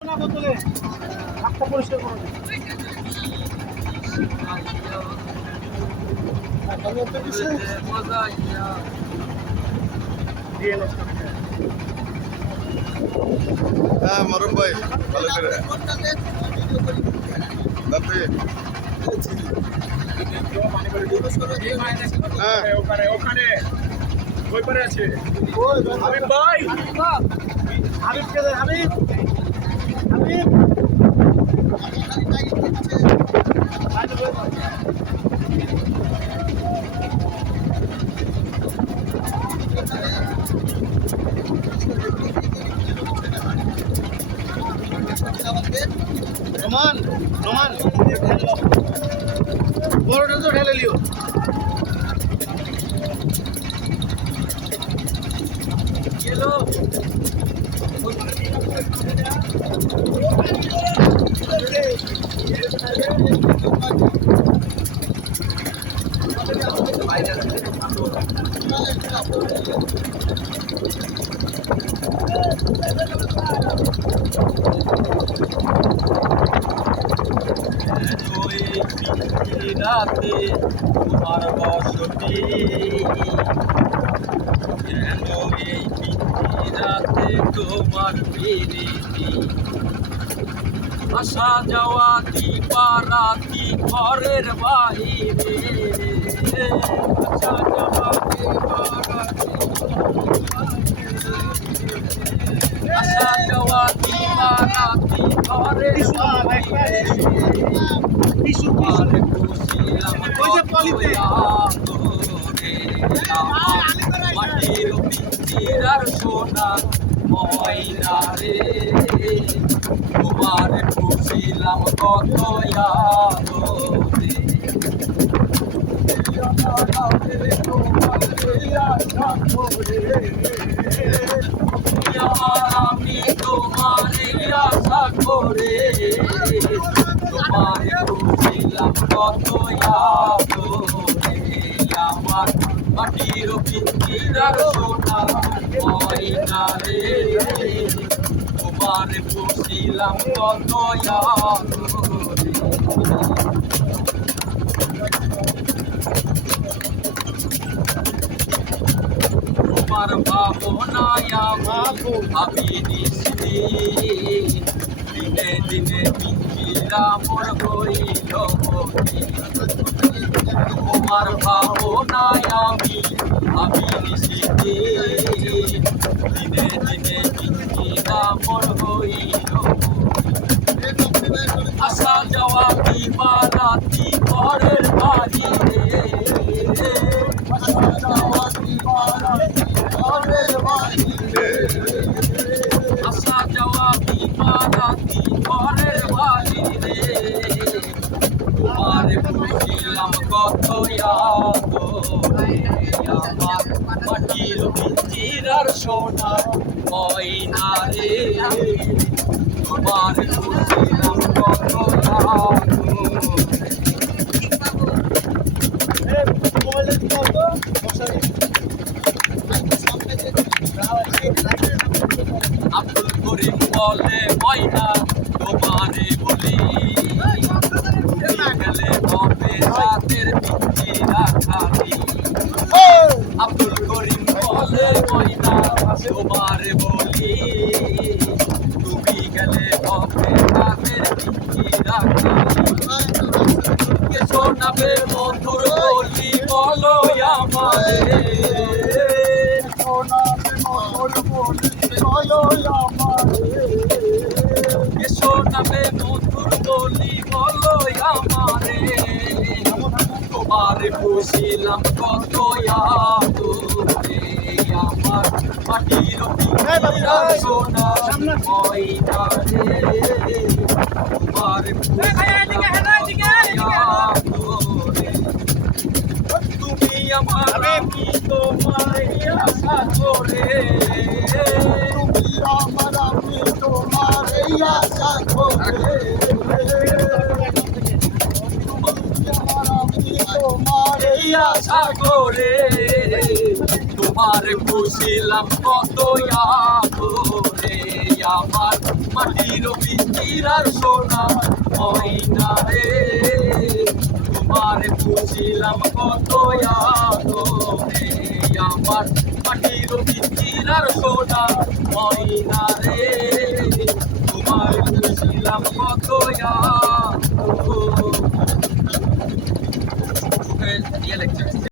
বোতলে হাতটা পরিষ্কার করো। হ্যাঁ মরম ভাই ভালো করে বাপরে হ্যাঁ ওখানে ওই পারে আছে হাবিব ভাই, হাবিব কে হাবিব হাবিব রোমান রোমান বড়টা তো ঢেলে লিও। চলো রাতে তোমার বসতি কেন এই রাতে তোমার প্রীতি আসা যাওয়া দিবারাতি ঘরের বাহিরে আসা যাওয়া আসা যাওয়া দিবারাতি ঘরের বাহিরে আর খুশিলাম মাটির পিঞ্জিরার সোনা ময়না রে তোমার খুশিলাম কত আমি তোমার আশা করে তোমার খুশিলাম কত আমার মাটির পিঞ্জিরার সোনা ময়না রে তোমার খুশিলাম কত তোমার ভাবনায় আমি দিনে দিনে পিঞ্জিরা মোর হইল তোমার ভাবনায় আমি দিনে দিনে পিঞ্জিরা মোর হইল আসা যাওয়া দিবারাতি ঘরের বাহিরে আসা যাওয়া দিবারাতি ঘরের বাহিরে আসা যাওয়া দিবারাতি ঘরের বাহিরে তোমার বুঝিলাম কত আমার মাটির পিঞ্জিরার সোনা ময়না রে তোমার খুশিলাম কত আব্দুল করিম বলে ময়না তোমারে বলি গেলে হবে রাতের পিঞ্জিরা খালি আব্দুল করিম বলে ময়না তোমারে বলি তুমি গেলে হবে রাতের পিঞ্জিরা খালি শোনাবে মধুর বলি বলো আমারে শোনাবে মধুর বলি বলো আমারে শোনাবে মধুর বলি বলো আমারে তোমার খুশিলাম কত আমার মাটির পিঞ্জিরার সোনা ময়না রে তোমার তুমি আমার আমি তোমার আশা করে তুমি আমার আমি তোমার আশা করে তোমার আশা করে তোমার খুশিলাম কত আমার মাটির পিঞ্জিরার সোনা ময়না রে তোমারে বুঝিলাম কত আদরে আমার মাটির পিঞ্জিরার সোনা ময়না রে তোমারে বুঝিলাম কত আদরে